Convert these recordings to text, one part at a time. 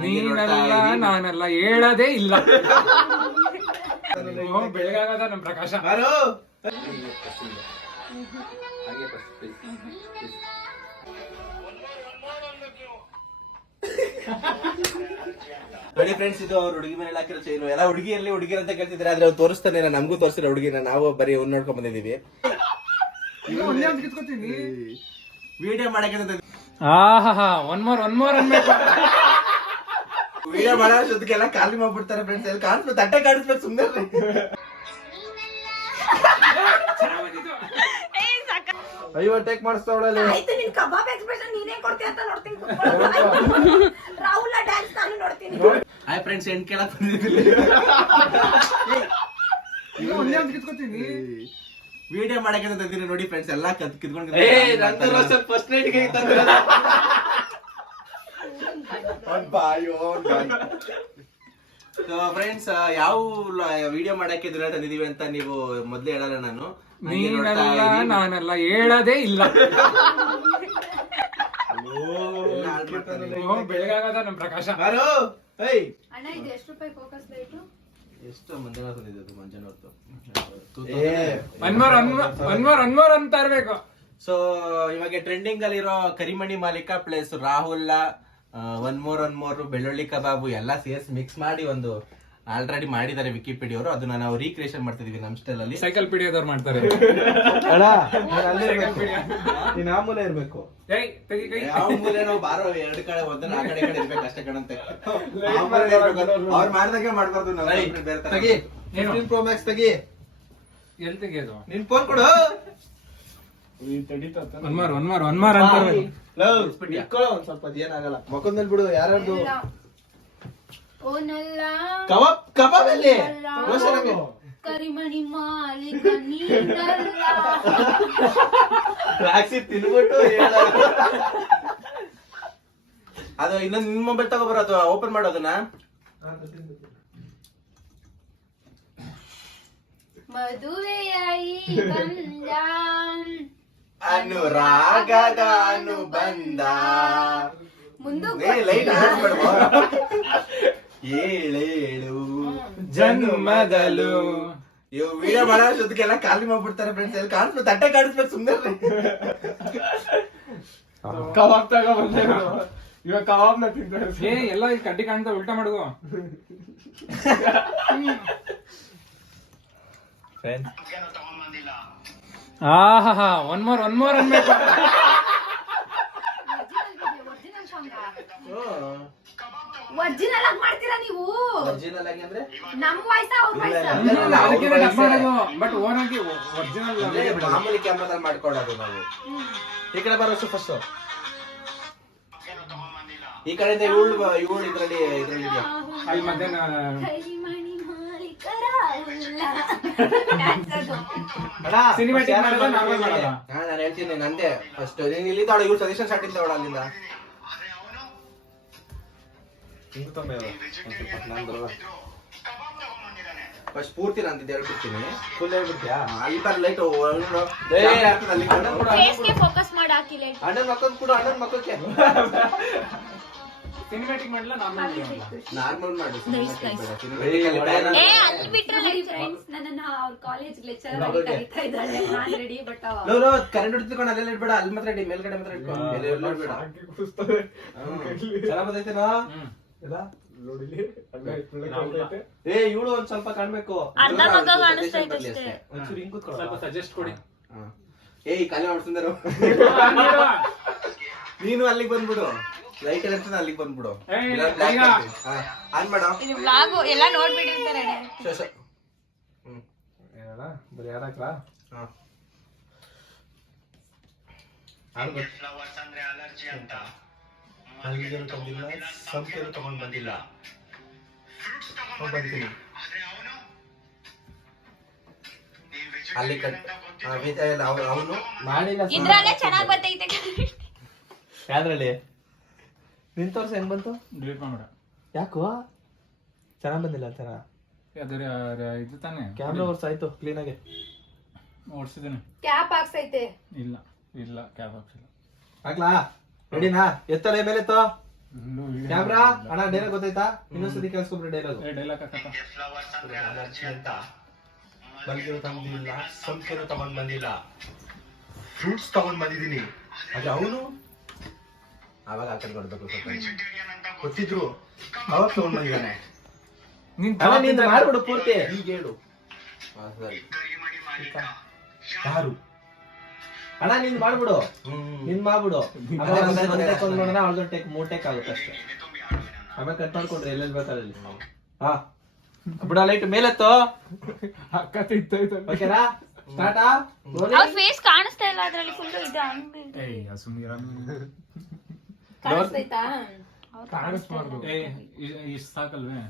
ನೀನಲ್ಲ ನಾನಲ್ಲ ಹೇಳದೇ ಇಲ್ಲ. ಬೆಳಗಾಗದ ನಮ್ ಪ್ರಕಾಶ. ನೋಡಿ ಫ್ರೆಂಡ್ಸ್, ಇದು ಅವ್ರ ಹುಡುಗಿ ಮೇಲೆ ಹಾಕಿರೋ ಚೈನು. ಎಲ್ಲ ಹುಡುಗಿಯಲ್ಲಿ ಹುಡುಗಿರ ಅಂತ ಕೇಳ್ತಿದ್ರೆ, ಆದ್ರೆ ಅವ್ರು ತೋರಿಸ್ತಾನೆ ಇಲ್ಲ. ನಮಗೂ ತೋರಿಸಿರೋ ಹುಡುಗಿನ ನಾವು ಬರೀ ಒಂದ್ ನೋಡ್ಕೊಂಡ್ ಬಂದಿದೀವಿ. ವಿಡಿಯೋ ಮಾಡಕ್ಕೆ ಒನ್ ಮೋರ್ ಅನ್ಬೇಕು. ವಿಡಿಯೋ ಮಾಡೋ ಜೊತೆಗೆಲ್ಲ ಖಾಲಿ ಮಾಡ್ಬಿಡ್ತಾರೆ ಫ್ರೆಂಡ್ಸ್. ಎಲ್ಲಿ ಕಾಣಿಸ್ಬೇಕು, ತಟ್ಟೆ ಕಾಣಿಸ್ಬೇಕು ಸುಮ್ಮನೆ. ಅಯ್ಯೋ ಟೇಕ್ ಮಾಡಿಸ್ತಾವಳಲ್ಲಿ. ಆಯ್ತು, ನಿನ್ ಕಬಾಬ್ ಎಕ್ಸ್ಪ್ರೆಷನ್ ನೀನೇ ಕೊಡ್ತೀಯ ಅಂತ ನೋಡ್ತೀನಿ. ರಾಹುಲ್ ಡ್ಯಾನ್ಸ್ ನಾನು ನೋಡ್ತೀನಿ. ಹಾಯ್ ಫ್ರೆಂಡ್ಸ್, ಹೆಣ್ ಕೇಳಕ್ ಬಂದಿದ್ದೀವಿ. ವಿಡಿಯೋ ಮಾಡಕ್ಕೆ ತಂದಿರಿ ನೋಡಿ ಫ್ರೆಂಡ್ಸ್. ಎಲ್ಲ ಕಿತ್ಕೊಂಡು ಫಸ್ಟ್ ನೈಟ್ಗೆ ಫ್ರೆಂಡ್ಸ್, ಯಾವ ವಿಡಿಯೋ ಮಾಡಕ್ಕೆ ತಂದಿದೀವಿ ಅಂತ ನೀವು ಮೊದ್ಲೇ ಹೇಳಲ್ಲ. ನಾನು ನೀನಲ್ಲ ನಾನಲ್ಲ ಹೇಳದೇ ಇಲ್ಲ. ಬೆಳಗಾಗದ ನಮ್ ಪ್ರಕಾಶ. ಅಣ್ಣ, ಇದು ಎಷ್ಟು ರೂಪಾಯಿ ಫೋಕಸ್ ಲೈಟ್? ಎಷ್ಟು ಮಂಜನವ್ರದ್ದು? ಮಂಜನವ್ರದ್ದು ಒನ್ ಮೋರ್ ಅಂತ ಇರ್ಬೇಕು. ಸೊ ಇವಾಗ ಟ್ರೆಂಡಿಂಗ್ ಅಲ್ಲಿರೋ ಕರಿಮಣಿ ಮಾಲೀಕ ಪ್ಲಸ್ ರಾಹುಲ್, ಒನ್ ಮೋರ್ ಬೆಳ್ಳುಳ್ಳಿ ಕಬಾಬು ಎಲ್ಲ ಸೇರ್ಸ್ ಮಿಕ್ಸ್ ಮಾಡಿ ಒಂದು ಆಲ್ರೆಡಿ ಮಾಡಿದ್ದಾರೆ ವಿಕಿಪೀಡಿಯಾ ಅವರು. ಅದನ್ನ ನಾವು ರೀಕ್ರಿಯೇಷನ್ ಮಾಡ್ತಿದೀವಿ ನಮ್ ಸ್ಟೈಲ್ ಅಲ್ಲಿ. ಸೈಕಲ್ ಪೀಡಿಯಾದವ್ರು ಮಾಡ್ತಾರೆ. ನೀನ್ ಆ ಮೂಲೆ ಇರ್ಬೇಕು. ಯಾವ ಮೂಲೆ ನಾವು ಬಾರೋ ಎರಡು ಕಡೆ ಒಂದನ್ನ ಆ ಕಡೆ ಇರ್ಬೇಕು ಅಷ್ಟೇ ಕಣಂತೆ. ಅವ್ರು ಮಾಡ್ದಾಗೆ ಮಾಡ್ಬಾರ್ದು. ನಾವು ಪ್ರೋ ಮ್ಯಾಕ್ಸ್ ತೆಗಿ. ಎಲ್ಲಿ ತೆಗಿಯೋದು? ನಿನ್ ಫೋನ್ ಕೊಡು. ಒನ್ ಮಾರ್ ಅಂತ ಒಂದ್ ಸ್ವಲ್ಪ ಏನಾಗಲ್ಲ. ಮಕ್ಕಂದಲ್ಲಿ ಬಿಡು. ಯಾರ್ದು ಕಬಾಬ್ ಎಲ್ಲಿ? ಕರಿಮಣಿ ಮಾಲೀಕ ನೀನಲ್ಲ. ತಿನ್ಬಿಟ್ಟು ಅದು ಇನ್ನೊಂದು ನಿನ್ ಮೊಬೈಲ್ ತಗೋಬರೋದು, ಓಪನ್ ಮಾಡೋದನ್ನ. ಮದುವೆಯಾಯಿ ಬಂದ ಅನುರಾಗದ ಅನುಬಂಧ. ಲೈಟ್ ಏಳೇಳು ಜನ್ಮದಲು. ಇವ್ ವಿಡಿಯೋ ಮಾಡೋ ಜೊತೆಗೆಲ್ಲ ಖಾಲಿ ಮಾಡ್ಬಿಡ್ತಾರೆ ಫ್ರೆಂಡ್ಸ್. ಎಲ್ಲಿ ಕಾಣಿಸ್ಬೇಕು, ತಟ್ಟೆ ಕಾಣಿಸ್ಬೇಕು ಸುಮ್ಮನೆ. ಕಬಾಬ್ ತಗೋ ಬಂದೆ. ಇವಾಗ ಕಬಾಬ್ನ ತಿಂತಾರೆ. ಎಲ್ಲ ಇಲ್ಲಿ ಕಡ್ಡಿ ಕಾಣ್ತಾ ಉಲ್ಟಾ ಮಾಡುವ. ಒನ್ ಮೋರ್ ಅನ್ಬೇಕು. ಒರಿಜಿನಲ್ ಆಗಿ ಮಾಡ್ತೀರಾ ನೀವು? ಒರಿಜಿನಲ್ ಆಗಿ ಅಂದ್ರೆ ನಮ್ಮ ವಾಯ್ಸ್ ಅವ್ರ ವಾಯ್ಸ್. ಬಟ್ ಓನ್ ಆಗಿ ಒರಿಜಿನಲ್ ಮಾಮೂಲಿ ಕ್ಯಾಮ್ರಾದಲ್ಲಿ ಮಾಡ್ಕೊಳ್ಳೋದು ನಾವು. ಈ ಕಡೆ ಬರೋಷ್ಟು ಫಸ್ಟ್ ಈ ಕಡೆಯಿಂದ ಇವಳು ಇದ್ರಲ್ಲಿ ಇದೆಯಾ ಅಲ್ಲಿ ಮತ್ತೆ ಕರಿಮಣಿ ಮಾಲೀಕರ ಸಿನಿಮ್ಯಾಟಿಕ್ ಮಾಡೋದಾ ನಾರ್ಮಲ್ ಮಾಡೋದಾ? ನಾನು ಹೇಳ್ತೀನಿ ನಂದೇ ಫಸ್ಟ್. ನೀನು ಇಲ್ಲಿ ತಗೊಳ್ಳಿ, ಇವ್ರು ಸಜೆಷನ್ ಸ್ಟಾರ್ಟ್ ಇಂದ ತಗೊಳ್ಳ ಅಲ್ಲಿಂದ. ಫಸ್ಟ್ ಪೂರ್ತಿ ನಂತಿದ್ದೆ ಹೇಳ್ಬಿಡ್ತೀನಿ. ಫುಲ್ ಹೇಳ್ಬಿಡ್ತೀಯಾ? ಅಲ್ಲಿ ಬರ್ ಲೈಟ್ ಫೋಕಸ್ ಮಾಡಿ ಹಾಕಿಲ್ಲ. ಅಣ್ಣನ ಮಕ್ಕಳು ಕೂಡ, ಅಣ್ಣನ ಮಕ್ಕಳಿಗೆ ಸಿನಿಮ್ಯಾಟಿಕ್ ಮಾಡಲ್ಲ ನಾರ್ಮಲ್ ಮಾಡು. ನನ್ನನ್ನ ಅವ್ರ ಕಾಲೇಜ್ ಲೆಕ್ಚರರ್ ಆಗಿ ಕರೀತಾ ಇದ್ದಾಳೆ. ನಾನು ರೆಡಿ. ಬಟ್ ಕರೆಂಟ್ ಹೊಡ್ತಿಕೊಂಡು ಅಲ್ಲೆಲ್ಲ ಇಡ್ಬೇಡ. ಅಲ್ಲಿ ಮಾತ್ರ ಇಡಿ, ಮೇಲ್ಗಡೆ ಮಾತ್ರ ಇಟ್ಕೊಂಡು ಇಡ್ಬೇಡ. ಚೆನ್ನಾಗ್ ಬಂದೈತೆನಾ? ಇವಳು ಒಂದ್ ಸ್ವಲ್ಪ ಕಾಣ್ಬೇಕು. ಒಂಚೂರು ಹಿಂಗ್ ಕೂತ್ಕೊಳ್ಳೋ. ಸ್ವಲ್ಪ ಸಜೆಸ್ಟ್ ಕೊಡಿ. ಖಾಲಿ ಮಾಡ್ತಿದ್ದಾರು. ನೀನು ಅಲ್ಲಿಗೆ ಬಂದ್ಬಿಡು. ಲೈಟ್ ಇರ್ತದೆ, ಅಲ್ಲಿಗೆ ಬಂದ್ಬಿಡು. ಆನ್ ಮಾಡು. ಎಲ್ಲ ನೋಡ್ಬಿಟ್ಟಿರ್ತಾರೆ. ಬರೀ ಯಾರಾಕ್ಲಾ? ತಗೊಂಡ್ ಬಂದಿಲ್ಲ. ಅಲ್ಲಿ ಅವನು ಮಾಡಿಲ್ಲ. ಚೆನ್ನಾಗ್ ಬರ್ತೈತೆ. ಯಾವ್ದ್ರಲ್ಲಿ ನಿನ್ ತೋರ್ಸ ಹೆಂಗ್ ಬಂತು? ಡಿಲೀಟ್ ಮಾಡ್ಬೇಡ. ಯಾಕೋ ಚೆನ್ನಾಗ್ ಬಂದಿಲ್ಲ? ಚೆನ್ನಾಗ್ ಇದು ತಾನೆ ಕ್ಯಾಮ್ರಾ ವರ್ಸ್ ಆಯ್ತು ಕ್ಲೀನ್ ಆಗಿ ಓಡಿಸಿದ್ದೀನಿ. ಕ್ಯಾಪ್ ಹಾಕ್ಸೈತೆ. ಇಲ್ಲ ಕ್ಯಾಪ್ ಹಾಕ್ಸಿಲ್ಲ. ಹಾಕ್ಲಾ? ರೆಡಿನಾ? ಎತ್ತಲ್ಲ ಮೇಲೆ ಎತ್ತೋ. ಕ್ಯಾಮ್ರಾ ಅಣ್ಣ ಡೈಲಾಗ್ ಗೊತ್ತಾಯ್ತಾ? ಇನ್ನೊಂದ್ಸತಿ ಕೇಳಿಸ್ಕೊಬ್ರಿ ಡೈಲಾಗ್. ಡೈಲಾಗ್ ಅಲರ್ಜಿ ಅಂತ ಬಂದಿರೋ ತಂದಿಲ್ಲ, ಸಂಖ್ಯೆನೂ ತಗೊಂಡ್ ಬಂದಿಲ್ಲ, ಫ್ರೂಟ್ಸ್ ತಗೊಂಡ್ ಬಂದಿದ್ದೀನಿ. ಅದು ಅವನು ಅವಾಗ ಹಾಕೊಂಡು ಕೊಡ್ಬೇಕು ಗೊತ್ತಿದ್ರು ಅವಾಗ ತಗೊಂಡ್ ಬಂದಿದ್ದಾನೆ. ನೀನ್ ಮಾಡ್ಬಿಡು ಪೂರ್ತಿ ಈಗ ಹೇಳು. ಯಾರು ಅಣ್ಣ ನಿಂದ್ ಮಾಡ್ಬಿಡು, ನಿಂದ್ ಮಾಡ್ಬಿಡು. ನೋಡೋಣ ಅವ್ರದ್ದು ಟೇಕ್ 3 ಟೇಕ್ ಆಗುತ್ತೆ ಅಷ್ಟೇ. ಆಮೇಲೆ ಕಟ್ ಮಾಡ್ಕೊಂಡ್ರೆ ಎಲ್ಲೆಲ್ಲಿ ಬೇಕಾದಲ್ಲಿ. ಹಾ ಬಿಡ ಲೈಟ್ ಮೇಲೆತ್ತು. ಅಕ್ಕ ತಿಂತೈತೆ. ಓಕೆನಾ ಸ್ಟಾರ್ಟ್. ಅವ್ರ ಫೇಸ್ ಕಾಣಿಸ್ತಾ ಇಲ್ಲ ಅದ್ರಲ್ಲಿ ಫುಲ್ ಇದೆ. ಕಾಣಿಸ್ತೈತಾ? ಕಾಣಿಸ್ಬಾರ್ದು. ಇಷ್ಟ ಸಾಕಲ್ವೇ?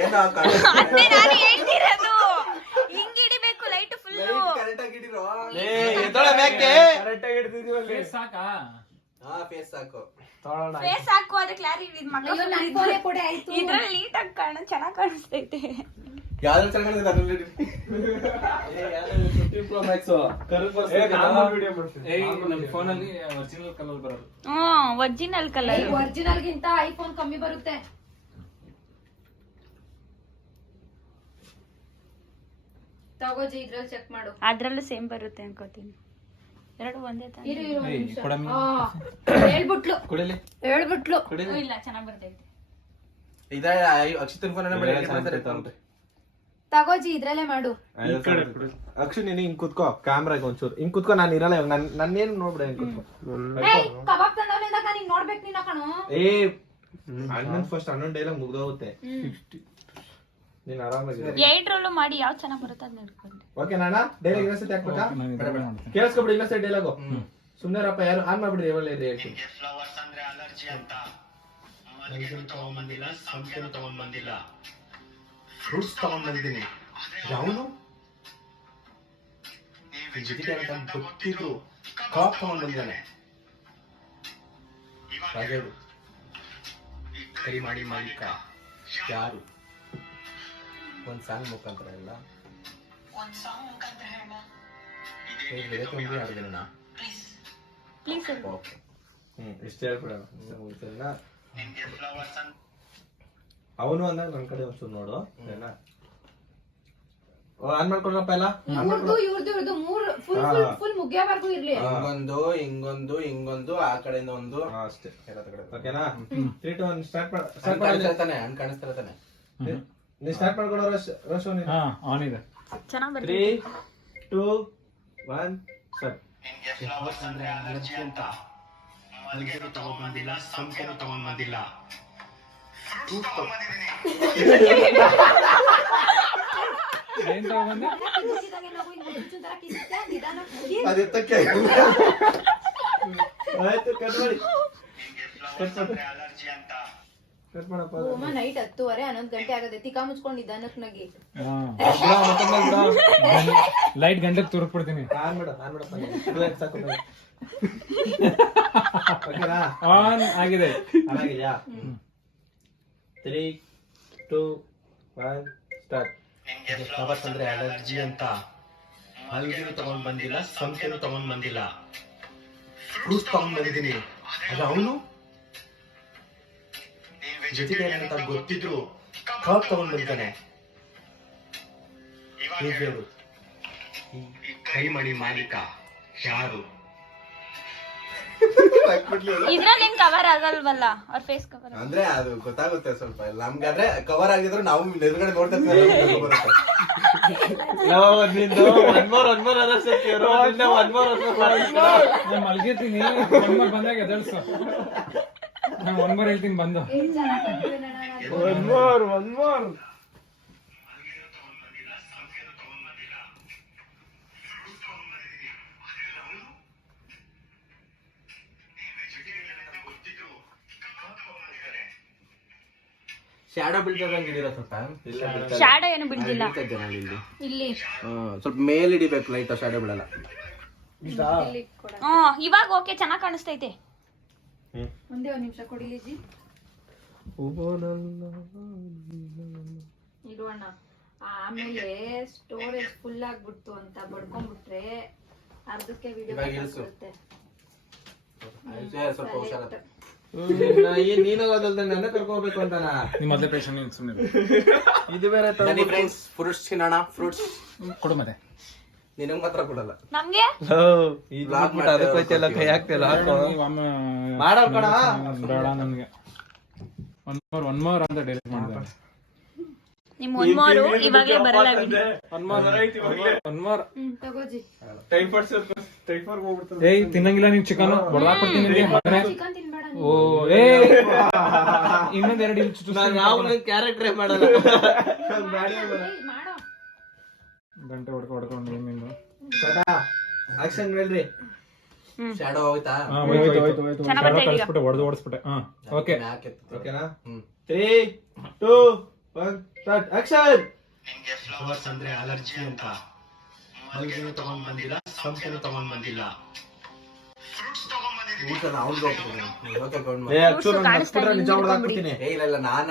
ಏನೋ ಅದೇ ನಾನು ಹೇಳ್ತಿರೋದು. ಹಿಂಗ್ ಹಿಡಿಬೇಕು ಲೈಟ್ ಫುಲ್. ಕರೆಕ್ಟ್ ಆಗಿ ಇಡಿರೋ. ಎದೊಳ ಬೇಕೆ ಕರೆಕ್ಟ್ ಆಗಿ ಹಿಡಿದಿದೀವಲ್ಲಿ. ಸಾಕಾ? ಹಾ ಫೇಸ್ ಸಾಕು. ತೊಗೊಳ್ಳೋಣ. ಫೇಸ್ ಹಾಕು ಅದ ಕ್ಲಾರಿಟಿ ಇದು ಮಕ್ಕ. ಅಯ್ಯೋ ನನ್ನ ಫೋನೇ ಕೊಡೆ ಆಯ್ತು. ಇದ್ರಲ್ಲಿ ನೀಟ್ ಆಗಿ ಚೆನ್ನಾಗಿ ಕಾಣಿಸ್ತೈತೆ. ಯಾವ್ದು ಚೆನ್ನಾಗಿದೆ ಅದರಲ್ಲಿ ಇಡಿ. ಯಾವ್ದು 15 Pro Max ಕರೆಕ್ಟ್ ವಿಡಿಯೋ ಮಾಡ್ತೀನಿ. ನಮ್ಮ ಫೋನ್ ಅಲ್ಲಿ ಒರಿಜಿನಲ್ ಕಲರ್ ಬರೋದು. Original colour. ಒರಿಜಿನಲ್ ಗಿಂತ ಐಫೋನ್ ಕಮ್ಮಿ ಬರುತ್ತೆ. ತಗೋಜಿ ಇದ್ರಲ್ಲಿ ಚೆಕ್ ಮಾಡು. ಅದ್ರಲ್ಲೂ ಸೇಮ್ ಬರುತ್ತೆ ಅನ್ಕೋತೀನಿ. ಎರಡು ಒಂದೇ ತರ. ಇರು ಇರು ಒಂದ್ ನಿಮಿಷ. ಕೊಡಮ್ಮಿ. ಹೇಳ್ಬಿಟ್ಲು ಕೊಡಲಿ ಹೇಳ್ಬಿಟ್ಲು. ಇಲ್ಲ ಚೆನ್ನಾಗಿ ಬರ್ತೈತೆ. ಇದ ಅಕ್ಷಿತನ ಫೋನ್ ಅನ್ನ ಮಾಡಿ ತಗೋಜಿ ಇದ್ರಲ್ಲೇ ಮಾಡು. ಅಕ್ಷು ನೀನು ಹಿಂಗ್ ಕುತ್ಕೋ ಕ್ಯಾಮ್ರಾಗ ಒಂಚೂರು ಹಿಂಗ್ ಕುತ್ಕೋ. ನಾನು ಇರಲ್ಲ ಇವಾಗ ನನ್ನೇನು ನೋಡ್ಬಿಡ ಹಿಂಗ್ ಕುತ್ಕೋ. ಏಯ್ ಕಬಾಬ್ ತಂದವನಿಂದ ನೀನ್ ನೋಡ್ಬೇಕು ನಿನ್ನ ಕಣೋ. ಏ ಅಣ್ಣನ್ ಫಸ್ಟ್ ಅಣ್ಣನ್ ಡೈಲಾಗ್ ಮುಗ್ದೋಗುತ್ತೆ. ನೀನ್ ಆರಾಮಾಗಿ 8 ರಲ್ಲೂ ಮಾಡಿ ಯಾವ್ದು ಚೆನ್ನಾಗಿ ಬರುತ್ತೆ ಅದ್ ನೋಡ್ಕೊಂಡು. ಓಕೆ ನಾನಾ ಡೈಲಾಗ್ ಇನ್ನೊಂದ್ಸತಿ ಹಾಕ್ಬೇಕಾ? ಕೇಳಿಸ್ಕೊಬಿಡಿ ಇನ್ನೊಂದ್ಸತಿ ಡೈಲಾಗು. ಸುಮ್ನೆರಪ್ಪ ಯಾರು ಆನ್ ಮಾಡ್ಬಿಡ್ರಿ ಯಾವಲ್ಲ ಇದೆ ಹೇಳ್ತೀನಿ. ಫ್ಲವರ್ಸ್ ಅಂದ್ರೆ ಅಲರ್ಜಿ ಅಂತ ತಗೊಂಡ್ ಬಂದಿಲ್ಲ, ಸಂಖ್ಯೆನೂ ತಗೊಂಡ್ ಬಂದಿಲ್ಲ, ಫ್ರೂಟ್ಸ್ ತಗೊಂಡ್ ಬಂದಿದ್ದೀನಿ. ಅವನು ವೆಜಿಟೇರಿಯನ್ ಅಂತ ಗೊತ್ತಿದ್ರು ಕಾಪ್ ತಗೊಂಡ್ ಬಂದಿದ್ದಾನೆ. ಕೈ ಮಾಡಿ ಮಾಲೀಕ ಯಾರು ಒಂದ್ ಸಾಂಗ್ ಮುಖಾಂತರ ಎಲ್ಲ ಪ್ಲೀಸ್ ಇಷ್ಟ ಹೇಳ್ಬಿಡೋಣ. ಅವನು ಅಂದಾಗ ನನ್ ಕಡೆ ಒಂಚೂರು ನೋಡು. ಆನ್ ಮಾಡ್ಕೊಳಪ್ಪ ಎಲ್ಲ. ಇವ್ರದ್ದು ಮೂರು ಫುಲ್ ಮುಗಿಯೋವರೆಗೂ ಇರ್ಲಿ. ಹಿಂಗೊಂದು ಹಿಂಗೊಂದು ಆ ಕಡೆಯಿಂದ ಒಂದು ಅಷ್ಟೇ. ಓಕೆನಾ? 3 2 1 ಸ್ಟಾರ್ಟ್ ಮಾಡ್ತಾನೆ. ಅಣ್ಣ ಕಾಣಿಸ್ತಾ ತಾನೆ. ನೀ ಸ್ಟಾರ್ಟ್ ಮಾಡ್ಕೊಡೋ ರಶ್ ಹಾ ಆನ್ ಇದೆ. ಚೆನ್ನಾಗಿ ಬರುತ್ತೆ. 3 2 1 ಸ್ಟಾರ್ಟ್. ಫ್ಲವರ್ಸ್ ಅಂದ್ರೆ ಅಲರ್ಜಿ ಅಂತ ಮಲ್ಗೆನೂ ತಗೊಂಡ್ ಬಂದಿಲ್ಲ, ಸಂಖ್ಯೆನೂ ತಗೊಂಡ್ ಬಂದಿಲ್ಲ, ಫ್ರೂಟ್ಸ್ ತಗೊಂಡ್ ಬಂದಿದ್ದೀನಿ. ಏನ್ ತಗೊಂಡ್ಬಂದೆ? ಅದೆತ್ತಕ್ಕೆ ಆಯ್ತು ಕಟ್ ಮಾಡಿ. ಫ್ಲವರ್ಸ್ ಅಂದ್ರೆ ಅಲರ್ಜಿ ಅಂತ ಕಟ್ ಮಾಡಪ್ಪ. ನೈಟ್ 10:30 11 ಗಂಟೆ ಆಗದೆ ತಿಕ್ಕ ಮುಚ್ಕೊಂಡಿದ್ದ ಅನ್ನಕ್ನಾಗಿ. ಲೈಟ್ ಗಂಟೆಗೆ ತುರುಕ್ಬಿಡ್ತೀನಿ. ಆನ್ ಮಾಡಪ್ಪ. ಇದು ಆಯ್ತು ಸಾಕು. ಓಕೆನಾ? ಆನ್ ಆಗಿದೆ. ಆಗಿದೆಯಾ? 3 2 1 ಸ್ಟಾರ್ಟ್. ಫ್ಲವರ್ಸ್ ಅಂದ್ರೆ ಅಲರ್ಜಿ ಅಂತ ಮಲ್ಗೆನೂ ತಗೊಂಡ್ ಬಂದಿಲ್ಲ, ಸಂಖ್ಯೆನೂ ತಗೊಂಡ್ ಬಂದಿಲ್ಲ, ಫ್ರೂಟ್ಸ್ ತಗೊಂಡ್ ಬಂದಿದ್ದೀನಿ. ಅದು ಅವನು ವೆಜಿಟೇರಿಯನ್ ಅಂತ ಗೊತ್ತಿದ್ರು ಕಾಪ್ ತಗೊಂಡ್ ಬಂದಿದ್ದಾನೆ. ಈಗ ಹೇಳು, ಈ ಕೈ ಮಾಡಿ ಮಾಲೀಕ ಯಾರು? ಇದ್ರಲ್ಲಿ ನಿನ್ ಕವರ್ ಆಗಲ್ವಲ್ಲ ಅವ್ರ ಫೇಸ್ ಕವರ್. ಅಂದ್ರೆ ಅದು ಗೊತ್ತಾಗುತ್ತೆ ಸ್ವಲ್ಪ. ನಮ್ಗೆ ಅಂದ್ರೆ ಕವರ್ ಆಗಿದ್ರು ನಾವು ಎದುರುಗಡೆ ನೋಡ್ತಾ ಮಲ್ಗಿರ್ತೀನಿ. ಬಂದಾಗ ಎದಳ್ಸು. ನಾನು 1 more ಹೇಳ್ತೀನಿ ಬಂದು. One more. ಶಾಡೋ ಬೀಳ್ತದಂಗೆ ಹಿಡಿರೋ ಸ್ವಲ್ಪ. ಶಾಡೋ ಏನು ಬಿಡ್ದಿಲ್ಲ ಇಲ್ಲಿ. ಸ್ವಲ್ಪ ಮೇಲ್ ಹಿಡಿಬೇಕು ಲೈಟ್, ಶಾಡೋ ಬೀಳಲ್ಲ. ಇವಾಗ ಓಕೆ ಚೆನ್ನಾಗಿ ಕಾಣಿಸ್ತೈತೆ. ಒಂದೇ ಒಂದ್ ನಿಮಿಷ ಕೊಡಿಲಿ ಜಿ. ಇರುವಣ್ಣ. ಆಮೇಲೆ ಸ್ಟೋರೇಜ್ ಫುಲ್ ಆಗ್ಬಿಡ್ತು ಅಂತ ಬಡ್ಕೊಂಡ್ಬಿಟ್ರೆ ಅರ್ಧಕ್ಕೆ ವಿಡಿಯೋ ಬರುತ್ತೆ. ಸ್ವಲ್ಪ ಹುಷಾರಾದ. ನೀನಾಗೋದಲ್ದ ನನ್ನ ಕರ್ಕೋಬೇಕು ಅಂತಾನ. ನಿಮ್ಮ ಮೊದಲೇ ಪೇಷಂಟ್ ಸುಮ್ಮನೆ ಇದು ಬೇರೆ ಬನ್ನಿ ಫ್ರೆಂಡ್ಸ್, ಫ್ರೂಟ್ಸ್ ತಿನ್ನೋಣ. ಫ್ರೂಟ್ಸ್ ಕೊಡು ಮತ್ತೆ. ನಿನಗ್ ಮಾತ್ರ ಕೊಡಲ್ಲ. ನಮ್ಗೆ ಅದಕ್ಕೋಯ್ತೆಲ್ಲ ಕೈ ಹಾಕ್ತಿಲ್ಲ. ಮಾಡೋ ಕಣ ಬೇಡ ನನ್ಗೆ. ಒನ್ ಮೋರ್ ಅಂತ ಡಿಲೀಟ್ ಮಾಡಿದೆ. ನಿಮ್ ಒಂದ್ಮೂರು ಇವಾಗ್ಲೇ ಬರಲ್ಲ ಬಿಡಿ. ತಗೋಜಿ ಏಯ್ ತಿನ್ನಂಗಿಲ್ಲ ನೀನ್ ಚಿಕನ್ ಹೊಡೆದಾಕ್ಬಿಡ್ತೀನಿ ನಿನ್ಗೆ ಮಗನೇ. ಚಿಕನ್ ತಿನ್ಬೇಡ ಓ ಏ ಇನ್ನೊಂದೆರಡು ಇಲ್ಲಿ ಚುಚ್ಚು ಕ್ಯಾರೆಕ್ಟರ್ ಮಾಡಲ್ಲ. ಮಾಡೋ ಗಂಟೆ ಹೊಡ್ಕೊಂಡು ನಿಮ್ಮಿಂದ ಆಕ್ಷನ್ ಹೇಳ್ರಿ. ಶಾಡೋ ಹೋಯ್ತಾ? ಚೆನ್ನಾಗ್ ಬರ್ತಾ ಇದೀಗ. ಹೊಡೆದು ಓಡಿಸ್ಬಿಟ್ಟೆ. ಹಾ ಓಕೆ ಓಕೆನಾ? 3, 2, 1 ಸ್ಟಾರ್ಟ್. ಆಕ್ಷನ್. ಫ್ಲವರ್ಸ್ ಅಂದ್ರೆ ಅಲರ್ಜಿ ಅಂತ ಮಲ್ಗೆನೂ ತಗೊಂಡ್ ಬಂದಿಲ್ಲ, ಸಂಪೆನೂ ತಗೊಂಡ್ ಬಂದಿಲ್ಲ. ಇಲ್ಲ ನಾನು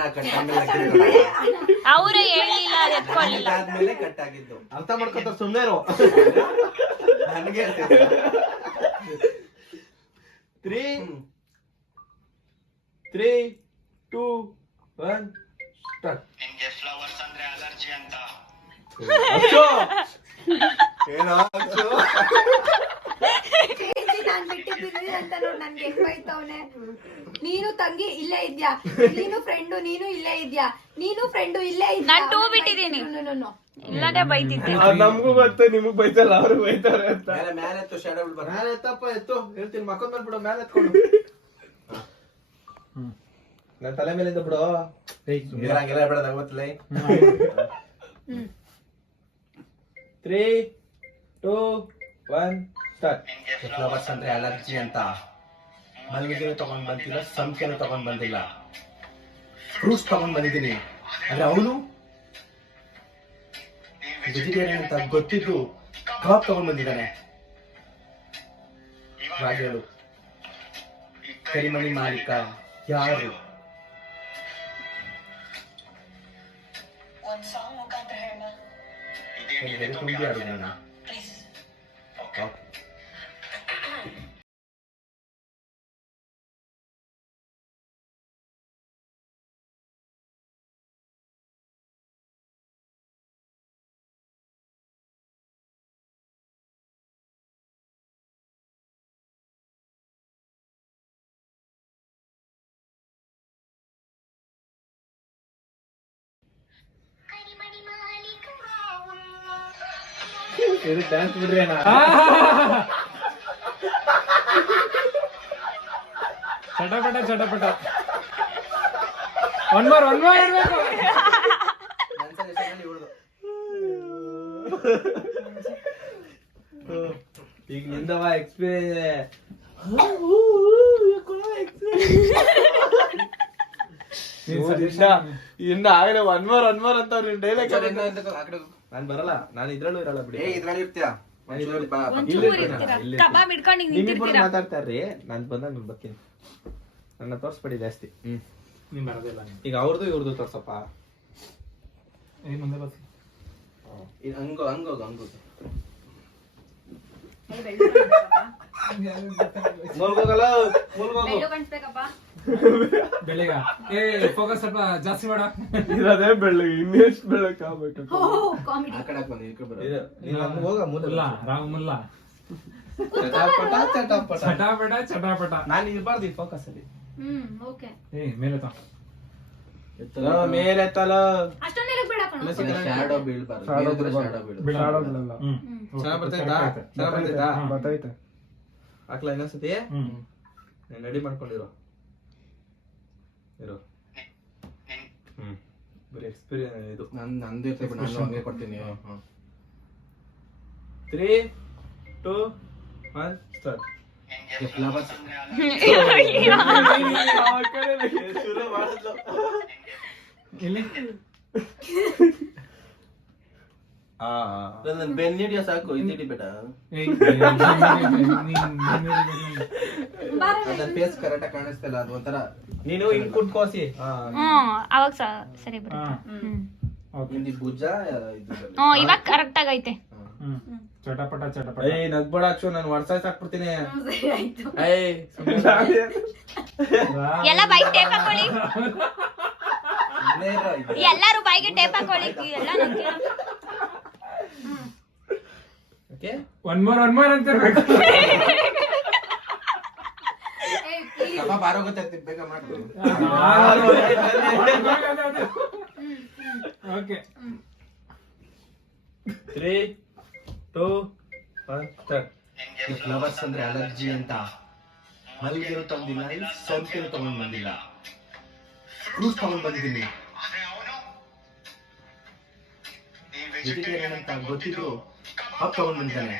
ಅವ್ರು ಹೇಳಿಲ್ಲ, ಅದು ಎತ್ಕೊಳ್ಳಿಲ್ಲ. ಆದ್ಮೇಲೆ ಕಟ್ ಆಗಿದ್ದು. ಅರ್ಥ ಮಾಡ್ಕೊತ ಸುಮ್ಮನೆ ಇರು. ನನಗೆ 3, 2, 1 ಸ್ಟಾರ್ಟ್. ಏನೋ ನಾನ್ ಬಿಟ್ಟು ಬಿದ್ದಿ ಅಂತ ನೋಡ್ ನನ್ಗೆ ಹೆಂಗ್ ಬೈತವ್ನೆ. ನೀನು ತಂಗಿ ಇಲ್ಲೇ ಇದ್ಯಾ, ನೀನು ಫ್ರೆಂಡು ನೀನು ಇಲ್ಲೇ ಇದ್ಯಾ, ನೀನು ಫ್ರೆಂಡು ಇಲ್ಲೇ ಇದ್ಯಾ. ನಾನ್ 2 ಬಿಟ್ಟಿದೀನಿ. ಇಲ್ಲದೆ ಬೈತಿದ್ದೆ. ನಮಗೂ ಗೊತ್ತು ನಿಮಗ್ ಬೈತಲ್ಲ, ಅವ್ರು ಬೈತಾರೆ ಅಂತ. ಮೇಲೆ ಎತ್ತು, ಶಾಡೋ ಬಿಡ್ಬಾರ. ಮೇಲೆ ಎತ್ತಪ್ಪ, ಎತ್ತು ಹೇಳ್ತೀನಿ. ಮಕ್ಕೊಂಡ್ ಬಂದ್ಬಿಡು, ಮೇಲೆ ಎತ್ಕೊಂಡು. ನನ್ ತಲೆ ಮೇಲಿಂದ ಬಿಡು. ಹಂಗೆಲ್ಲ ಬಿಡೋದ ಗೊತ್ತಿಲ್ಲ. 3, 2, 1 ಸ್ಟಾರ್ಟ್. ಫ್ಲವರ್ಸ್ ಅಂದ್ರೆ ಅಲರ್ಜಿ ಅಂತ ಮಲ್ಲಿಗೆನೂ ತಗೊಂಡ್ ಬಂದಿಲ್ಲ, ಸಂಖ್ಯೆನೂ ತಗೊಂಡ್ ಬಂದಿಲ್ಲ. ಫ್ರೂಟ್ಸ್ ತಗೊಂಡ್ ಬಂದಿದ್ದೀನಿ, ಆದ್ರೆ ಅವನು ವೆಜಿಟೇರಿಯನ್ ಅಂತ ಗೊತ್ತಿದ್ದು ಕಬಾಬ್ ತಗೊಂಡ್ ಬಂದಿದ್ದಾನೆ. ರಾಜೇಳು ಕರಿಮಣಿ ಮಾಲೀಕ ಯಾರು? ತುಂಬಿ ಆಡೋಣ. ಇದು ಡ್ಯಾನ್ಸ್ ಬಿಡ್ರಿ ಅಣ್ಣ. ಚಟಪಟ ಚಟಪಟ. ಒನ್ ಮೋರ್ ಇರ್ಬೇಕು. ಈಗ ನಿಂದವ ಎಕ್ಸ್ಪೀರಿಯನ್ಸ್. ಇನ್ನ ಆಗಲೇ ಒನ್ ಮೋರ್ ಅಂತ ಡೈಲಾಗ್. ನಾನ್ ಬರಲ್ಲ, ನಾನು ಇದ್ರಲ್ಲೂ ಇರಲ್ಲ ಬಿಡಿ. ಇದ್ರಲ್ಲಿ ಇರ್ತೀಯ? ಕಬಾಬ್ ಹಿಡ್ಕೊಂಡು ನಿಮ್ಮಿಬ್ಬರು ಮಾತಾಡ್ತಾರ್ರಿ, ನಾನ್ ಬಂದಾಗ ನಾನು ಬರ್ತೀನಿ. ನನ್ನ ತೋರ್ಸ್ಬೇಡಿ ಜಾಸ್ತಿ. ನೀನ್ ಬರೋದಿಲ್ಲ. ಈಗ ಅವ್ರದ್ದು ಇವ್ರದ್ದು ತೋರ್ಸಪ್ಪ. ಮುಂದೆ ಬರ್ತೀನಿ. ಹಂಗೋಗ ಮುಲ್ಗೋಗಲ್ಲ, ಬೆಳ್ಳು ಕಾಣಿಸ್ಬೇಕಪ್ಪ. ಬೆಳಿಗ ಏ ಫೋಕಸ್ ಸ್ವಲ್ಪ ಜಾಸ್ತಿ ಮಾಡ. ಇರೋದೇ ಬೆಳ್ಳಗೆ, ಇನ್ನೆಷ್ಟು ಬೆಳ್ಳಕ್ಕೆ ಆಗ್ಬೇಕು. ಕಾಮಿಡಿ. ಆ ಕಡೆ ಬಂದು ಈ ಕಡೆ ಬರೋ. ನೀನ್ ಹಂಗ್ ಹೋಗ ಮುಲ್ಲ ರಾವ್ ಮುಲ್ಲ. ಚಟಾಪಟ. ನಾನು ಇರ್ಬಾರ್ದು ಈ ಫೋಕಸ್ ಅಲ್ಲಿ. ಓಕೆ. ಏ ಮೇಲೆ ತಾ ಮೇಲೆ ತಲ ಅಷ್ಟೊಂದು ಬೇಡ ಕಣೋ. ಶಾಡೋ ಬೀಳ್ಬಾರ್ದು. ಶಾಡೋ ಬೀಳು. ಚೆನ್ನಾಗ್ ಬರ್ತೈತಾ? ಹಾಕ್ಲಾ ಇನ್ನೊಂದ್ಸತಿ? ನೀನ್ ರೆಡಿ ಮಾಡ್ಕೊಂಡಿರೋ ಇರೋ. ಬರೀ ಎಕ್ಸ್ಪೀರಿಯನ್ಸ್ ಇದು. ನಂದು ಇರ್ತದೆ, ನಾನು ಹಂಗೆ ಕೊಡ್ತೀನಿ. 3, 2, 1 ಸ್ಟಾರ್ಟ್. ಫ್ಲವರ್ಸ್ ಶುರು ಮಾಡಿದ್ಲು. ಇಲ್ಲಿ ನನ್ನ ಬೆನ್ನಿಡಿಯೋ ಸಾಕು, ಇದ್ದಿಡಿ ಬೇಡ. ನನ್ನ ಫೇಸ್ ಕರೆಕ್ಟ್ ಆಗಿ ಕಾಣಿಸ್ತಿಲ್ಲ, ಅದು ಒಂಥರ. ನೀನು ಹಿಂಗ್ ಕುಟ್ಕೋಸಿ. ಅವಾಗ ಸರಿ ಬರುತ್ತೆ. ನಿಂದು ಭುಜ ಇದು ಇವಾಗ ಕರೆಕ್ಟ್ ಆಗೈತೆ. ಚಟಪಟ ಚಟಪಟ. ಏಯ್ ನಗ್ಬೇಡ ಅಕ್ಷು, ನಾನು ವಾಟ್ಸಾಪ್ ಹಾಕ್ಬಿಡ್ತೀನಿ. ಸರಿ ಆಯ್ತು. ಏಯ್ ಎಲ್ಲ ಬೈಕ್ ಟೇಪ್ ಹಾಕೊಳ್ಳಿ, ಎಲ್ಲಾರು ಬಾಯಿಗೆ ಟೇಪ್ ಹಾಕೊಳ್ಳಿ ಎಲ್ಲ ನಂಗೆ. ಒನ್ ಮೋರ್ ಅಂತ ಇರ್ಬೇಕು. ಕಬಾಬ್ ಆರೋಗುತ್ತೆ, ಬೇಗ ಮಾಡ್ತೀನಿ. Okay 3, 2, 1 start. ಫ್ಲವರ್ಸ್ ಅಂದ್ರೆ ಅಲರ್ಜಿ ಅಂತ ಮಲ್ಲಿಗೆನೂ ತಂದಿಲ್ಲ, ಸಂತೆನೂ ತಗೊಂಡ್ ಬಂದಿಲ್ಲ, ಫ್ರೂಟ್ಸ್ ತಗೊಂಡ್ ಬಂದಿದ್ದೀನಿ. ವೆಜಿಟೇರಿಯನ್ ಅಂತ ಗೊತ್ತಿದ್ರು ಹಪ್ ತಗೊಂಡ್ ಬಂದಿದ್ದಾನೆ.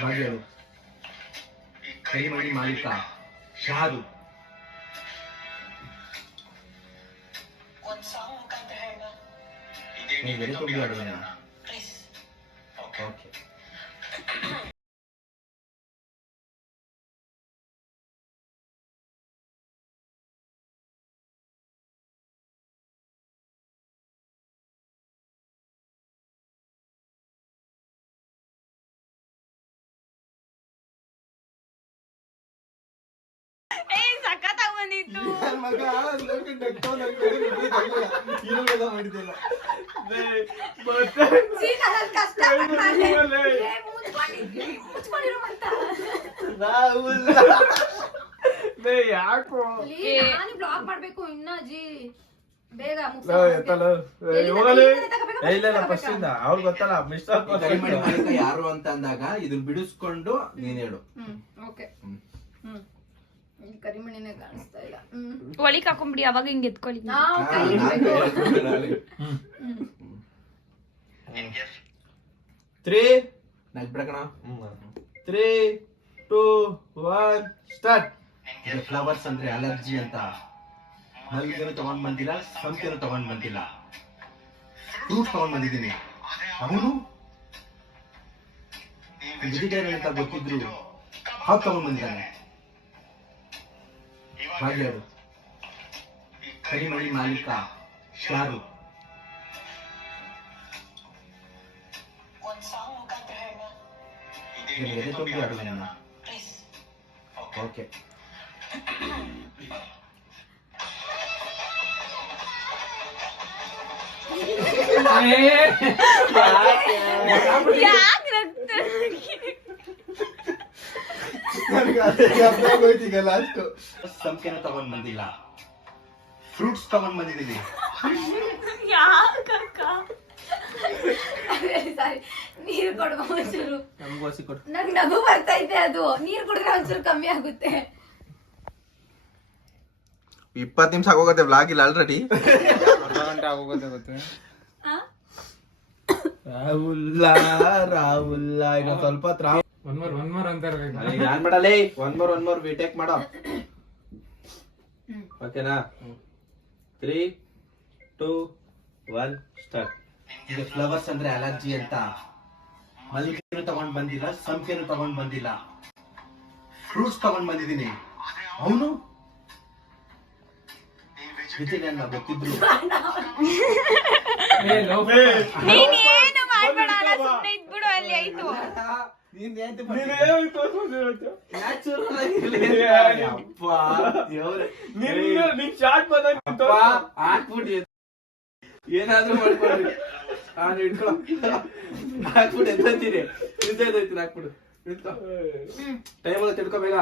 ಬಾಗಿಲು ಕೈಮಣಿ ಮಾಲೀಕ ಶಾರು. ನೀವು ವೆರಿ ತುಂಬ ಆಡೋಣ. ಓಕೆ ಸಖತ್ತಾಗಿ ಬಂದಿತ್ತು. ಕಷ್ಟಪಟ್ಟು ಮಾಡ್ದೆ. ಮುಚ್ಕೊಂಡಿರು ಅಂತ. ಯಾಕೋ ನಾನು ಬ್ಲಾಗ್ ಮಾಡ್ಬೇಕು ಇನ್ನ ಜಿ ಬೇಗ ಅವ್ರು ಗೊತ್ತಲ್ಲ ಮಿಸ್ಟರ್ ಕರಿಮಣಿ ಮಾಲೀಕ ಯಾರು ಅಂತ ಅಂದಾಗ ಇದನ್ನ ಬಿಡಿಸ್ಕೊಂಡು ನೀನ್ ಹೇಳು. ಓಕೆ ಕರಿಮಣಿನೇ ಕಾಣಿಸ್ತಾ ಇಲ್ಲ. ಒಳಿಕ್ ಹಾಕೊಂಡ್ಬಿಡಿ, ಅವಾಗ ಹಿಂಗ್ ಎತ್ಕೊಳ್ಳಿ. ನಾವು ನಗ್ಬಿಡಕಣ. 3, 2, 1 ಸ್ಟಾರ್ಟ್. ಫ್ಲವರ್ಸ್ ಅಂದ್ರೆ ಅಲರ್ಜಿ ಅಂತ ಮಲ್ಲಿಗೆನೂ ತಗೊಂಡ್ ಬಂದಿಲ್ಲ, ಸಂತೆನೂ ತಗೊಂಡ್ ಬಂದಿಲ್ಲ, ಫ್ರೂಟ್ಸ್ ತಗೊಂಡ್ ಬಂದಿದ್ದೀನಿ. ಅವನು ವೆಜಿಟೇರಿಯನ್ ಅಂತ ಗೊತ್ತಿದ್ರು ಹಪ್ ತಗೊಂಡ್ ಬಂದಿದ್ದಾನೆ. ಬಾಗಿಲು ಕೈಮಣಿ ಮಾಲೀಕ ಶಾರು. ವೆರಿ ತುಂಬ ಆಡೋಣ. ಓಕೆ ಯಾಕ್ ನಗ್ತಾ? ಸಂಕೆನೂ ತಗೊಂಡ್ ಬಂದಿಲ್ಲ, ಫ್ರೂಟ್ಸ್ ತಗೊಂಡ್ ಬಂದಿದ್ದೀನಿ. ಯಾಕಕ್ಕ? ಸಾರಿ ನೀರು ಕೊಡುವ ಒಂಚೂರು. ನಮ್ಗೂ ಹಸಿ ಕೊಡು. ನಂಗೆ ನಗು ಬರ್ತಾ ಇದೆ, ಅದು ನೀರು ಕುಡಿದ್ರೆ ಒಂಚೂರು ಕಮ್ಮಿ ಆಗುತ್ತೆ. 20 ನಿಮಿಷ ಆಗೋಗುತ್ತೆ ವ್ಲಾಗ್ ಇಲ್ಲ ಆಲ್ರೆಡಿ. ಅರ್ಧ ಗಂಟೆ ಆಗೋಗುತ್ತೆ ಗೊತ್ತೆ. ರಾಹುಲ್ಲ ಈಗ ಸ್ವಲ್ಪ ಒನ್ ಮೋರ್ ಅಂತ ಇರ್ಬೇಕು. ಯಾನ್ ಮಾಡಲೇ ಒನ್ ಮೋರ್ ವಿಟೇಕ್ ಮಾಡೋ. ಓಕೆನಾ 3, 2, 1 ಸ್ಟಾರ್ಟ್. ಈಗ ಫ್ಲವರ್ಸ್ ಅಂದ್ರೆ ಅಲರ್ಜಿ ಅಂತ ಮಲ್ಲಿಗೆನೂ ತಗೊಂಡ್ ಬಂದಿಲ್ಲ, ಸಂತೆನೂ ತಗೊಂಡ್ ಬಂದಿಲ್ಲ, ಫ್ರೂಟ್ಸ್ ತಗೊಂಡ್ ಬಂದಿದ್ದೀನಿ. ಅವನು ವೆಜಿಟೇರಿಯನ್ ಗೊತ್ತಿದ್ರು ನೀನ್ ಏನು ಮಾಡ್ಬೇಡ, ಸುಮ್ನೆ ಇದ್ಬಿಡು ಅಲ್ಲಿ ಆಯ್ತು. ಏನಾದ್ರೂ ಮಾಡ್ಕೊಡ್ರಿ. ಹಾಕ್ಬಿಟ್ಟು ಎದ್ದಂತೀರಿ ಹಾಕ್ಬಿಡು. ಟೈಮ್ ಎಲ್ಲ ತಿಳ್ಕೊಬೇಕ.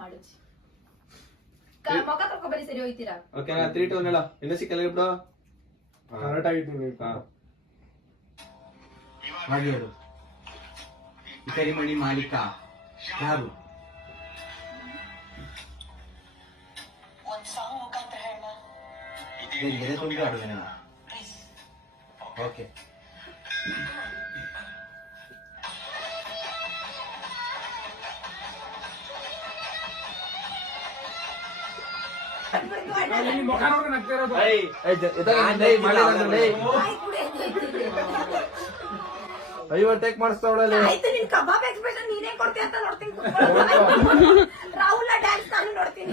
ಮಾಡು ಮೊಕ ತೊಳ್ಕೊಬರಿ, ಸರಿ ಹೋಯ್ತೀರಾ? ಓಕೆನಾ 3, 2 1 ಹೇಳ. ಇನ್ನ ಸಿಕ್ಕಲ್ಲ ಬಿಡು. ಕರೆಕ್ಟ್ ಆಗಿತ್ತು. ಹಾಗೆ ಹೇಳು. ಕರಿಮಣಿ ಮಾಲೀಕ ಯಾರು? ಎದೆ ತುಂಬಿ ಆಡುವೆ. ಓಕೆ ಮುಖ ನೋಡಿ ನಗ್ತಾ ಇರೋದು. ಟೇಕ್ ಮಾಡಿಸ್ತಾವಳಲ್ಲಿ. ಆಯ್ತು, ನಿನ್ ಕಬಾಬ್ ಎಕ್ಸ್ಪ್ರೆಷನ್ ನೀನೇ ಕೊಡ್ತೀಯ ಅಂತ ನೋಡ್ತೀನಿ. ರಾಹುಲ್ ಡ್ಯಾನ್ಸ್ ನಾನು ನೋಡ್ತೀನಿ.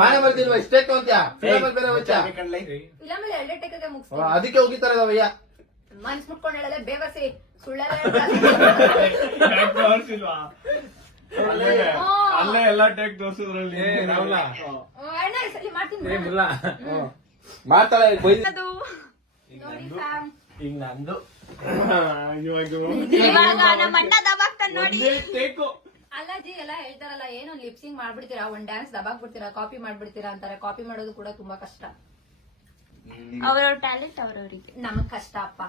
ಮಾನೆ ಬರ್ತಿಲ್ವಾ ಇಷ್ಟೇ ತಗೊಂತ್ಯಾ? ಫಿಲಮ್ ಬೇರೆ ಹೋಯ್ತಾ? ಫಿಲಮ್ ಅಲ್ಲಿ ಎರಡೇ ಟೇಕಾಗೆ ಮುಗಿಸ್ತೀನಿ. ಅದಕ್ಕೆ ಹೋಗಿತಾರೆ ಅವಯ್ಯ. ಮನ್ಸ್ ಮುಟ್ಕೊಂಡ್ ಹೇಳಲ್ಲ ಬೇವಸಿ ಸುಳ್ಳೆಲ್ಲ ತೋರ್ಸಿಲ್ವಾ ಅಲ್ಲೇ ಎಲ್ಲಾ ಟೇಕ್ ತೋರ್ಸಿದ್ರಲ್ಲಿ ಅಣ್ಣ ಈ ಸಲ ಮಾಡ್ತೀನಿ ಮಾಡ್ತಾಳೆ ನೋಡಿ ಸ್ಯಾಮ್. ಈಗ ನಂದು ಇವಾಗ ನಮ್ಮ ಅಣ್ಣ ದಬಾಕ್ತಾನ ನೋಡಿ. ಟೇಕು ಅಲ್ಲ ಜಿ ಎಲ್ಲ ಹೇಳ್ತಾರಲ್ಲ ಏನೋ ಲಿಪ್ಸಿಂಗ್ ಮಾಡ್ಬಿಡ್ತೀರಾ ಒಂದ್ ಡ್ಯಾನ್ಸ್ ದಬಾಕ್ಬಿಡ್ತೀರಾ ಕಾಪಿ ಮಾಡ್ಬಿಡ್ತೀರಾ ಅಂತಾರೆ. ಕಾಪಿ ಮಾಡೋದು ಕೂಡ ತುಂಬಾ ಕಷ್ಟ. ಅವ್ರವ್ರ ಟ್ಯಾಲೆಂಟ್ ಅವ್ರವ್ರಿಗೆ. ನಮಗ್ ಕಷ್ಟ ಅಪ್ಪ.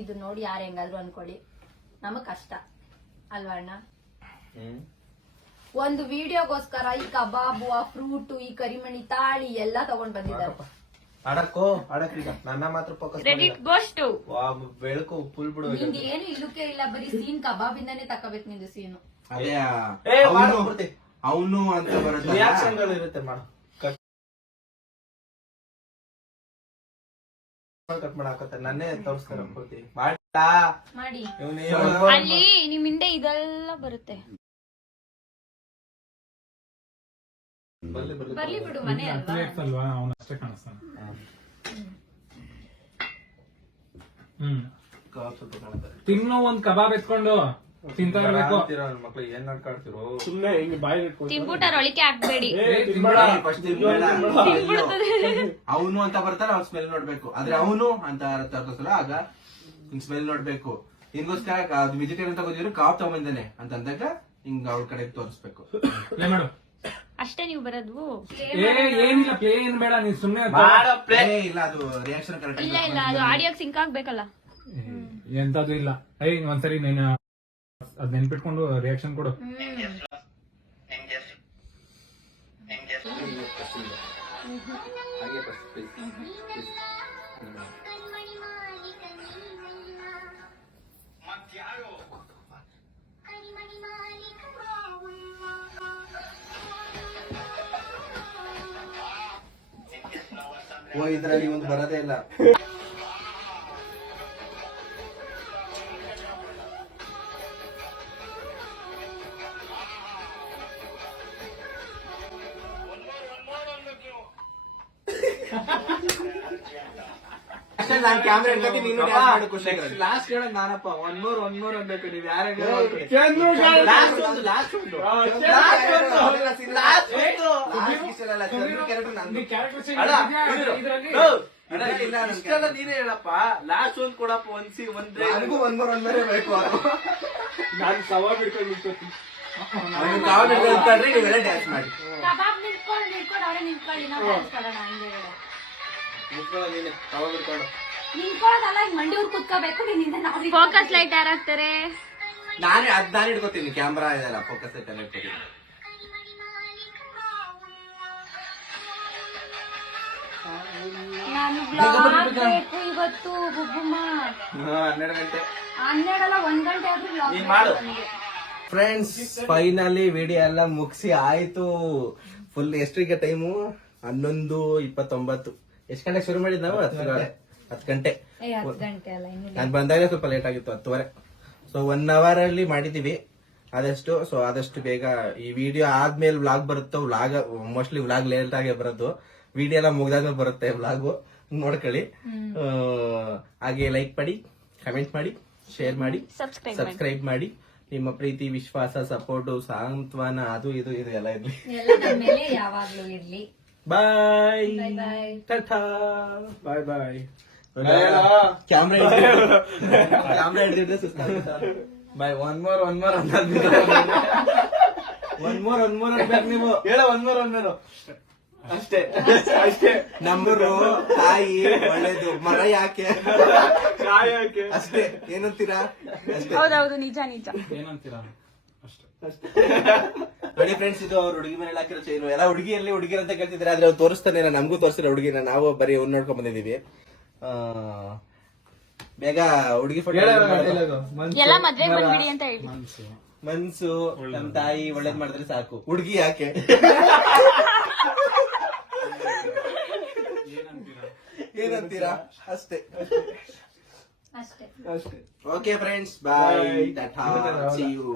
ಇದು ನೋಡಿ ಯಾರು ಹೆಂಗಾದ್ರು ಅನ್ಕೊಳ್ಳಿ, ನಮಗ್ ಕಷ್ಟ ಅಲ್ವಾ ಅಣ್ಣ? ಒಂದು ವಿಡಿಯೋಗೋಸ್ಕರ ಈ ಕಬಾಬು, ಆ ಫ್ರೂಟು, ಈ ಕರಿಮಣಿ ತಾಳಿ ಎಲ್ಲಾ ತಗೊಂಡ್ ಬಂದಿದ್ದಾರೆ. ಆಡಕ್ಕೀಗ ನನ್ನ ಮಾತ್ರ ಫೋಕಸ್ ಕ್ರೆಡಿಟ್ ಗೋಸ್ ಟು. ಬೆಳಕು ಫುಲ್ ಬಿಡು. ನಿಂದ ಏನು ಇಲ್ಲುಕೆ ಇಲ್ಲ, ಬರೀ ಸೀನ್ ಕಬಾಬಿಂದಾನೇ ತಕೋಬೇಕು ನಿಂದು ಸೀನು. ಅದೇ ಮಾಡ್ಬಿಡ್ತಿ. ಅವನು ಅಂತ ಬರುತ್ತೆ ರಿಯಾಕ್ಷನ್ಗಳು ಇರುತ್ತೆ ಮಾಡು. ಕಟ್ ಮಾಡಾಕತ್ತ ನನ್ನೇ ತೋರಿಸ್ತಾರ ಪೂರ್ತಿ ಮಾಡ್ಲಾ ಮಾಡಿ ಅಲ್ಲಿ ನಿಮ್ ಹಿಂದೆ ಇದೆಲ್ಲ ಬರುತ್ತೆ. ಬರ್ಲಿ ಬಿಡು, ಮನೆ ಅಲ್ವಾ? ಅಲ್ವಾ ಅವನ ಅಷ್ಟೇ ಕಾಣಿಸ್ತಾನೆ. ಸ್ವಲ್ಪ ಕಾಣ್ತಾರೆ. ತಿನ್ನು ಒಂದ್ ಕಬಾಬ್ ಎತ್ಕೊಂಡು ತಿಂತಾ ಇರ್ಬೇಕು. ಮಕ್ಳು ಏನ್ ನಡ್ಕಾಡ್ತಿರೋ ಸುಮ್ನೆ ಹಿಂಗ್ ಬಾಯಿ ಇಟ್ಕೊಂಡು ತಿನ್ಬಿಟ್ಟಾರ ಒಳಿಕೆ ಹಾಕ್ಬೇಡಿ. ಅವನು ಅಂತ ಬರ್ತಾರ ಅವ್ನ ಸ್ಮೆಲ್ ನೋಡ್ಬೇಕು. ಆದ್ರೆ ಅವನು ಅಂತ ತರ್ಕೋಸಲ್ಲ ಆಗ ಹಿಂಗ್ ಸ್ಮೆಲ್ ನೋಡ್ಬೇಕು. ಹಿಂಗೋಸ್ಕರ ಅದು ವೆಜಿಟೇರಿಯನ್ ತಗೋದಿದ್ರು ಕಾಪ್ ತಗೊಂಬಂದಾನೆ ಅಂತ ಅಂದಾಗ ಹಿಂಗ್ ಅವ್ರ ಕಡೆ ತೋರಿಸ್ಬೇಕು. ಪ್ಲೇ ಮಾಡು. ಅಷ್ಟೇ ನೀವು ಬರೋದು. ಏನಿಲ್ಲ ಪ್ಲೇ ಏನ್ ಬೇಡ, ನೀನ್ ಸುಮ್ನೆ ಇಲ್ಲ ಅದು ರಿಯಾಕ್ಷನ್ ಕರೆಕ್ಟ್ ಇಲ್ಲ ಇಲ್ಲ ಅದು ಆಡಿಯೋಗ್ ಸಿಂಕ್ ಆಗ್ಬೇಕಲ್ಲ. ಎಂತದು ಇಲ್ಲ. ಒಂದ್ಸರಿ ನೀನು ಅದ್ ನೆನ್ಪಿಟ್ಕೊಂಡು ರಿಯಾಕ್ಷನ್ ಕೊಡು. ಓ ಇದ್ರಲ್ಲಿ ಒಂದು ಬರೋದೇ ಇಲ್ಲ. ನಾನು ಕ್ಯಾಮ್ರಾ ಇಟ್ಕೊತೀನಿ, ನೀನು ಡ್ಯಾನ್ಸ್ ಮಾಡು ಖುಷಿ. ಲಾಸ್ಟ್ ಹೇಳೋದ್ ನಾನಪ್ಪ. ಒನ್ ಮೋರ್ ಅನ್ಬೇಕು. ನೀವ್ ಯಾರ ನೀನೇ ಹೇಳಪ್ಪ. ಲಾಸ್ಟ್ ಒಂದ್ ಕೊಡಪ್ಪ. ಒಂದ್ರೆ ಒಂದ್ಮೂರೇ ಬೇಕು. ನಾನು ಕಬಾಬ್ ಹಿಡ್ಕೊಂಡು ನಿಂತ್ಕೊತೀನಿ. ನೀವೆಲ್ಲ ಡ್ಯಾನ್ಸ್ ಮಾಡಿ. ಕಬಾಬ್ ನಿಂತ್ಕೊಂಡು ಅವರೇ ನಿಂತ್ಕೊಳ್ಳಿ, ನಾವು ಡ್ಯಾನ್ಸ್ ಮಾಡೋಣ. ನೀನೆ ಕಬಾಬ್ ಹಿಡ್ಕೊಂಡು ನಿಂತ್ಕೊಳ್ಳೋದಲ್ಲ, ಹಿಂಗ್ ಮಂಡಿ ಊರ್ ಕುತ್ಕೋಬೇಕು. ನಿನ್ನಿಂದ ನಾವು ಫೋಕಸ್ ಲೈಟ್ ಯಾರು ಹಾಕ್ತಾರೆ? ನಾನೇ ಹಿಡ್ಕೋತೀನಿ. ಕ್ಯಾಮ್ರಾ ಇದೆಲ್ಲ ಫೋಕಸ್ ಎಲ್ಲ ಇಟ್ಕೊತೀನಿ. ನಾನು ಬ್ಲಾಗ್ ಬೇಕು ಇವತ್ತು ಗುಬ್ಬಮ್ಮ. 12 ಗಂಟೆ 12 ಅಲ್ಲ 1 ಗಂಟೆ ಆದ್ರೂ ಬ್ಲಾಗ್ ನೀನ್ ಮಾಡು. ಫ್ರೆಂಡ್ಸ್ ಫೈನಲಿ ವಿಡಿಯೋ ಎಲ್ಲ ಮುಗಿಸಿ ಆಯ್ತು. ಫುಲ್ ಎಷ್ಟಿಗೆ ಟೈಮು 11:29. ಎಷ್ಟು ಗಂಟೆಗೆ ಶುರು ಮಾಡಿದ್ ನಾವು? 10 ಗಂಟೆ. 10 ಗಂಟೆ ಅಲ್ಲ, ಇನ್ನು ನಾನು ಬಂದಾಗ ಸ್ವಲ್ಪ ಲೇಟ್ ಆಗಿತ್ತು, 10:15. ಸೊ 1 ಅವರ್ ಅಲ್ಲಿ ಮಾಡಿದೀವಿ ಆದಷ್ಟು. ಸೊ ಆದಷ್ಟು ಬೇಗ ಈ ವಿಡಿಯೋ ಆದ್ಮೇಲೆ ವ್ಲಾಗ್ ಬರುತ್ತೋ. ವ್ಲಾಗ್ ಮೋಸ್ಟ್ಲಿ ವ್ಲಾಗ್ ಲೇಟ್ ಆಗೇ ಬರೋದು. ವಿಡಿಯೋ ಎಲ್ಲ ಮುಗ್ದಾದ್ಮೇಲೆ ಬರುತ್ತೆ ವ್ಲಾಗು, ನೋಡ್ಕೊಳ್ಳಿ. ಹಾಗೆ ಲೈಕ್ ಮಾಡಿ, ಕಮೆಂಟ್ ಮಾಡಿ, ಶೇರ್ ಮಾಡಿ, ಸಬ್ಸ್ಕ್ರೈಬ್ ಮಾಡಿ. ನಿಮ್ಮ ಪ್ರೀತಿ, ವಿಶ್ವಾಸ, ಸಪೋರ್ಟು, ಸಾಂತ್ವನ ಅದು ಇದು ಎಲ್ಲ ಇರ್ಲಿ. ಎಲ್ಲ ನಮ್ಮ ಮೇಲೆ ಯಾವಾಗ್ಲೂ ಇರ್ಲಿ. ಬಾಯ್ ಬಾಯ್. ಟಾಟಾ. ಬಾಯ್ ಬಾಯ್. ಕ್ಯಾಮ್ರಾ ಹಿಡಿದ್ರೆ ಸುಸ್ತಾಗುತ್ತೆ. ಬಾಯ್. ಒನ್ ಮೋರ್ ಅನ್ಬೇಕು ನೀವು. ಹೇಳ ಒನ್ ಮೋರ್ ಅಷ್ಟೇ ಅಷ್ಟೇ. ನಂಬರು ತಾಯಿ ಒಳ್ಳೇದು, ಮರ ಯಾಕೆ ಅಷ್ಟೇ. ಏನಂತೀರಾ? ಅಷ್ಟೇ. ಹೌದೌದು, ನಿಜ ನಿಜ. ಏನಂತೀರಾ? ಅಷ್ಟೇ. ನೋಡಿ ಫ್ರೆಂಡ್ಸ್, ಇದು ಅವ್ರ ಹುಡುಗಿ ಮೇಲೆ ಹಾಕಿರೋ ಚೈನು. ಎಲ್ಲ ಹುಡುಗಿಯಲ್ಲಿ ಹುಡುಗಿರ ಅಂತ ಕೇಳ್ತಿದ್ರೆ, ಆದ್ರೆ ಅವ್ರು ತೋರಿಸ್ತಾನೆ. ನಮಗೂ ತೋರಿಸಿರೋ ಹುಡುಗಿನ, ನಾವು ಬರೀ ಒಂದ್ ನೋಡ್ಕೊಂಡ್ ಬಂದಿದೀವಿ. ಬೇಗ ಹುಡುಗಿ ಫೋಟೋ ಎಲ್ಲ ಮದ್ವೆ ಬಂದ್ಬಿಡಿ ಅಂತ ಹೇಳಿ. ಮನ್ಸು ನಮ್ ತಾಯಿ ಒಳ್ಳೇದ್ ಮಾಡಿದ್ರೆ ಸಾಕು. ಹುಡುಗಿ ಯಾಕೆ? ಏನಂತೀರಾ? ಅಷ್ಟೇ ಅಷ್ಟೇ. Okay friends, bye. Tata. See you.